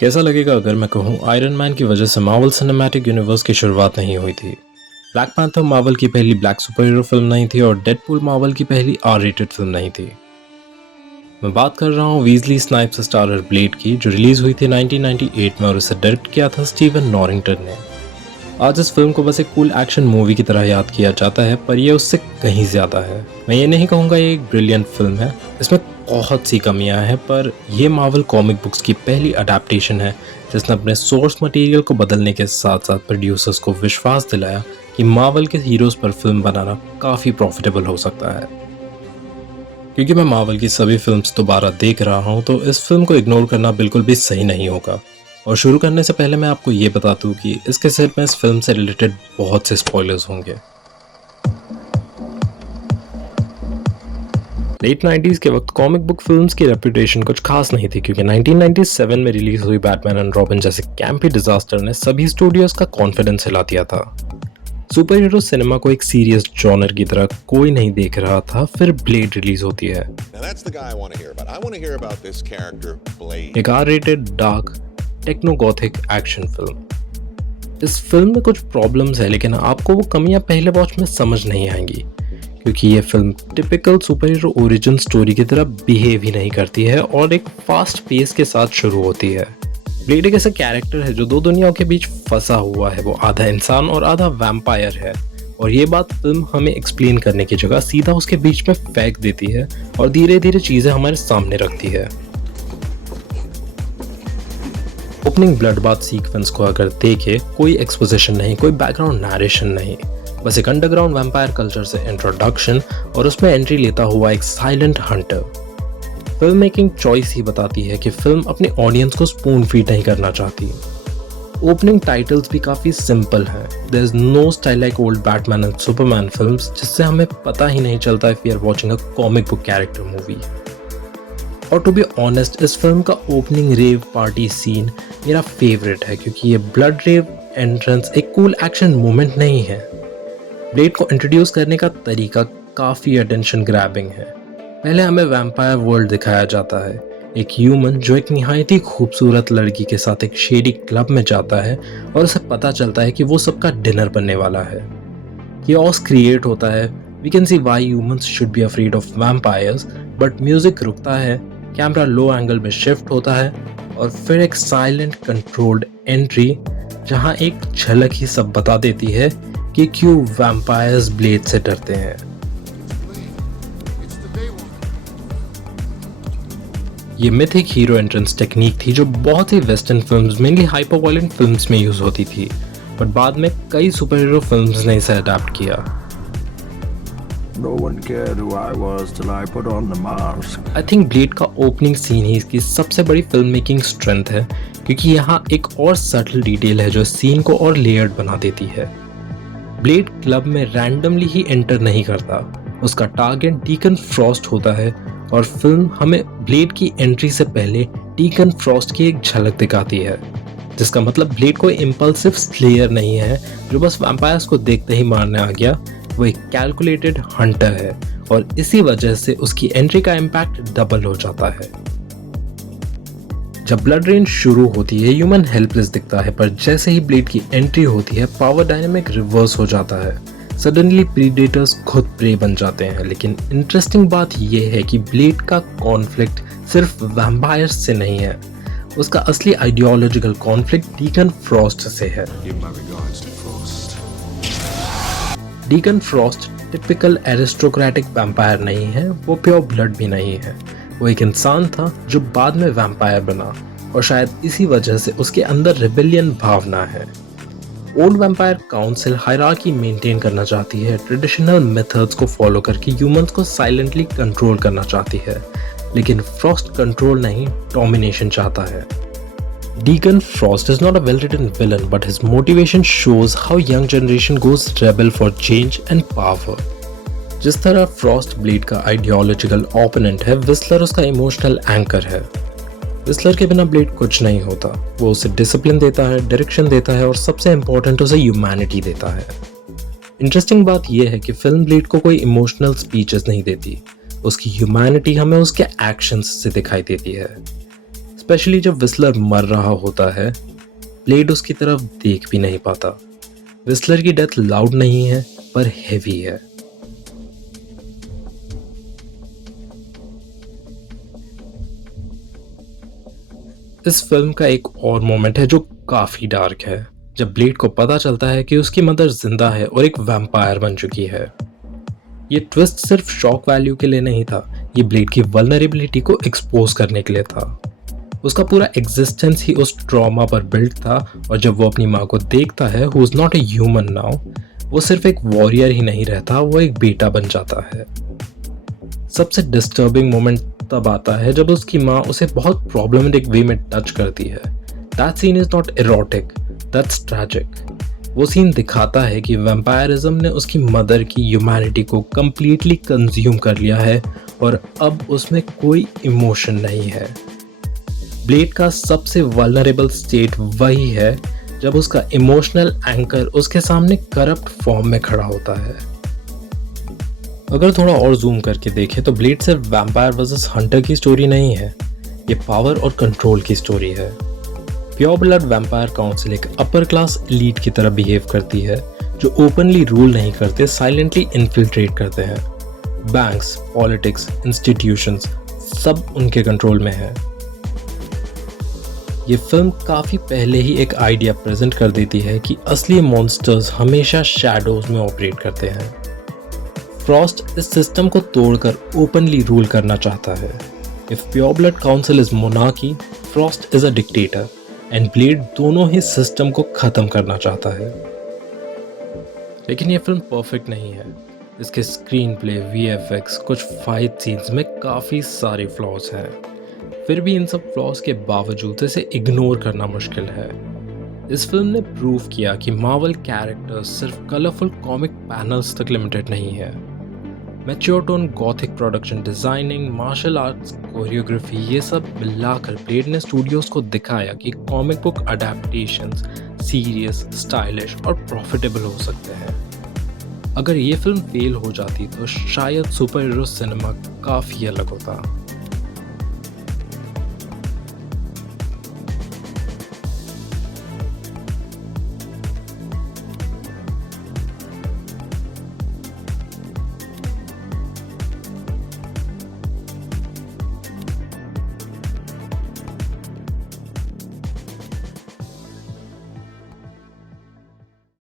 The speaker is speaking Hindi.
कैसा लगेगा अगर मैं कहूँ आयरन मैन की वजह से मार्वल सिनेमैटिक यूनिवर्स की शुरुआत नहीं हुई थी। ब्लैक पैंथर मार्वल की पहली ब्लैक सुपर हीरो फिल्म नहीं थी और डेडपूल मार्वल की पहली आर रेटेड फिल्म नहीं थी। मैं बात कर रहा हूँ वीजली स्नाइप्स स्टारर ब्लेड की, जो रिलीज हुई थी 1998 में और उसे डायरेक्ट किया था स्टीवन नॉरिंगटन ने। आज इस फिल्म को बस एक कूल एक्शन मूवी की तरह याद किया जाता है, पर यह उससे कहीं ज़्यादा है। मैं ये नहीं कहूँगा ये एक ब्रिलियंट फिल्म है, इसमें बहुत सी कमियां हैं, पर यह मार्वल कॉमिक बुक्स की पहली अडेप्टेशन है जिसने अपने सोर्स मटेरियल को बदलने के साथ साथ प्रोड्यूसर्स को विश्वास दिलाया कि मार्वल के हीरोज़ पर फिल्म बनाना काफ़ी प्रॉफिटेबल हो सकता है। क्योंकि मैं मार्वल की सभी फिल्म्स दोबारा देख रहा हूँ, तो इस फिल्म को इग्नोर करना बिल्कुल भी सही नहीं होगा। और शुरू करने से पहले मैं आपको ये बता दूं कि इसके सेट में इस फिल्म से रिलेटेड बहुत से स्पॉयलर्स होंगे। लेट 90s के वक्त कॉमिक बुक फिल्म्स की रेपुटेशन कुछ खास नहीं थी, क्योंकि 1997 में रिलीज हुई बैटमैन एंड रॉबिन जैसे कैंपी डिजास्टर ने सभी स्टूडियोज का कॉन्फिडेंस हिला दिया था। सुपर हीरो सिनेमा को एक सीरियस जॉनर की तरह कोई नहीं देख रहा था। फिर ब्लेड रिलीज होती है, एक R rated dark techno gothic action film. इस फिल्म में कुछ प्रॉब्लम्स है, लेकिन आपको वो कमियां पहले वॉच में समझ नहीं आएंगी, क्योंकि ये film typical super hero origin story की तरह बिहेव ही नहीं करती है और एक फास्ट पेस के साथ शुरू होती है। ब्लेड एक ऐसा कैरेक्टर है जो दो दुनियाओं के बीच फंसा हुआ है। वो आधा इंसान और आधा वैम्पायर है, और ये बात फिल्म हमें एक्सप्लेन करने की जगह सीधा उसके बीच में फेंक देती है और धीरे धीरे चीजें हमारे सामने रखती है। ओपनिंग ब्लडबाथ सीक्वेंस को अगर देखे, कोई एक्सपोजिशन नहीं, कोई बैकग्राउंड नरेशन नहीं, बस एक अंडरग्राउंड वैम्पायर कल्चर से इंट्रोडक्शन और उसमें एंट्री लेता हुआ एक silent hunter. Film making choice ही बताती है कि फिल्म अपने ऑडियंस को स्पून फीड नहीं करना चाहती। ओपनिंग टाइटल्स भी काफी सिंपल हैं। There is no style like old Batman and Superman films, जिससे हमें पता ही नहीं चलता if we are watching a comic book character movie. और टू बी ऑनेस्ट, इस फिल्म का ओपनिंग रेव पार्टी सीन मेरा फेवरेट है, क्योंकि ये ब्लड रेव एंट्रेंस एक कूल एक्शन मोमेंट नहीं है। ब्लेड को इंट्रोड्यूस करने का तरीका काफी अटेंशन ग्रैबिंग है। पहले हमें वैम्पायर वर्ल्ड दिखाया जाता है, एक ह्यूमन जो एक निहायत ही खूबसूरत लड़की के साथ एक शेडी क्लब में जाता है और उसे पता चलता है कि वो सबका डिनर बनने वाला है। chaos क्रिएट होता है। We can see why humans should be afraid of vampires, but music रुकता है, कैमरा लो एंगल में शिफ्ट होता है और फिर एक साइलेंट कंट्रोल्ड एंट्री, जहां एक झलक ही सब बता देती है कि क्यों वैम्पायर्स ब्लेड से डरते हैं। ये मिथिक हीरो एंट्रेंस टेक्निक थी जो बहुत ही western films, mainly hyper violent films में यूज होती थी, बट बाद में कई सुपर हीरो फिल्म्स ने इसे अडैप्ट किया। No one cared who I was till I put on the mask. I think blade का ओपनिंग सीन ही इसकी सबसे बड़ी फिल्म मेकिंग स्ट्रेंथ है, क्योंकि यहाँ एक और सटल डिटेल है जो सीन को और लेयर्ड बना देती है। ब्लेड क्लब में रैंडमली ही एंटर नहीं करता, उसका टारगेट डीकन फ्रॉस्ट होता है, और फिल्म हमें ब्लेड की एंट्री से पहले डीकन फ्रॉस्ट की एक झलक दिखाती है, जिसका मतलब ब्लेड कोई इम्पल्सिव स्लेयर नहीं है जो बस वैम्पायर्स को देखते ही मारने आ गया। वो एक कैलकुलेटेड हंटर है, और इसी वजह से उसकी एंट्री का इम्पैक्ट डबल हो जाता है। जब ब्लड रेन शुरू होती है, ह्यूमन हेल्पलेस दिखता है, पर जैसे ही ब्लेड की एंट्री होती है, पावर डायनामिक रिवर्स हो जाता है। सडनली प्रीडेटर्स खुद प्रे बन जाते हैं। लेकिन इंटरेस्टिंग बात यह है कि ब्लेड का कॉन्फ्लिक्ट सिर्फ वैम्पायर्स से नहीं है, उसका असली आइडियोलॉजिकल कॉन्फ्लिक्ट डीकन फ्रॉस्ट से है। Deacon Frost typical aristocratic vampire नहीं है, वो प्योर ब्लड भी नहीं है। वो एक इंसान था जो बाद में वैम्पायर बना, और शायद इसी वजह से उसके अंदर रिबेलियन भावना है। Old vampire council hierarchy maintain करना चाहती है, ट्रेडिशनल मेथड्स को फॉलो करके ह्यूमंस को साइलेंटली कंट्रोल करना चाहती है, लेकिन फ्रॉस्ट कंट्रोल नहीं, डोमिनेशन चाहता है। Deacon Frost is not a well-written villain, but his motivation shows how young generation goes rebel for change and power. जिस तरह फ्रॉस्ट ब्लेड का आइडियोलॉजिकल ओपोनेंट है, विस्लर उसका इमोशनल एंकर है। विस्लर के बिना ब्लेड कुछ नहीं होता। वो उसे डिसिप्लिन देता है, डायरेक्शन देता है, और सबसे इम्पोर्टेंट उसे ह्यूमैनिटी देता है। इंटरेस्टिंग बात यह है कि फिल्म ब्लेड को कोई इमोशनल स्पीचेस नहीं देती, उसकी ह्यूमैनिटी हमें उसके एक्शंस से दिखाई देती है। स्पेशली जब विस्लर मर रहा होता है, ब्लेड उसकी तरफ देख भी नहीं पाता। विस्लर की डेथ लाउड नहीं है पर हेवी है। इस फिल्म का एक और मोमेंट है जो काफी डार्क है, जब ब्लेड को पता चलता है कि उसकी मदर जिंदा है और एक वैम्पायर बन चुकी है। ये ट्विस्ट सिर्फ शॉक वैल्यू के लिए नहीं था, ये ब्लेड की वल्नरेबिलिटी को एक्सपोज करने के लिए था। उसका पूरा एग्जिस्टेंस ही उस ट्रॉमा पर बिल्ड था, और जब वो अपनी माँ को देखता है who is not a human now, वो सिर्फ एक वॉरियर ही नहीं रहता, वो एक बेटा बन जाता है। सबसे डिस्टर्बिंग मोमेंट तब आता है जब उसकी माँ उसे बहुत प्रॉब्लमेटिक वे में टच करती है। That scene is not erotic, that's tragic. वो सीन दिखाता है कि वैम्पायरिज्म ने उसकी मदर की ह्यूमैनिटी को कंप्लीटली कंज्यूम कर लिया है और अब उसमें कोई इमोशन नहीं है। ब्लेड का सबसे वल्नरेबल स्टेट वही है जब उसका इमोशनल एंकर उसके सामने करप्ट फॉर्म में खड़ा होता है। अगर थोड़ा और जूम करके देखें तो ब्लेड सिर्फ वैम्पायर वर्सेस हंटर की स्टोरी नहीं है, ये पावर और कंट्रोल की स्टोरी है। प्योर ब्लड वैम्पायर काउंसिल एक अपर क्लास एलीट की तरह बिहेव करती है, जो ओपनली रूल नहीं करते, साइलेंटली इन्फिल्ट्रेट करते हैं। बैंक्स, पॉलिटिक्स, इंस्टीट्यूशंस सब उनके कंट्रोल में है। ये फिल्म काफ़ी पहले ही एक आइडिया प्रेजेंट कर देती है कि असली मॉन्स्टर्स हमेशा शैडोज में ऑपरेट करते हैं। फ्रॉस्ट इस सिस्टम को तोड़कर ओपनली रूल करना चाहता है। If pure blood council is monarchy, Frost is a dictator, and blade दोनों ही सिस्टम को खत्म करना चाहता है। लेकिन ये फिल्म परफेक्ट नहीं है। इसके स्क्रीन प्ले, VFX, कुछ फाइट सीन्स में काफ़ी सारे फ्लॉज हैं। फिर भी इन सब फ्लॉज के बावजूद इसे इग्नोर करना मुश्किल है। इस फिल्म ने प्रूव किया कि मार्वल कैरेक्टर्स सिर्फ कलरफुल कॉमिक पैनल्स तक लिमिटेड नहीं है। Mature tone, gothic production designing, martial arts, choreography, ये सब मिलाकर ब्लेड ने स्टूडियोज को दिखाया कि comic book adaptations serious, stylish और प्रॉफिटेबल हो सकते हैं। अगर ये फिल्म फेल हो जाती तो शायद सुपर हीरो सिनेमा काफ़ी अलग होता।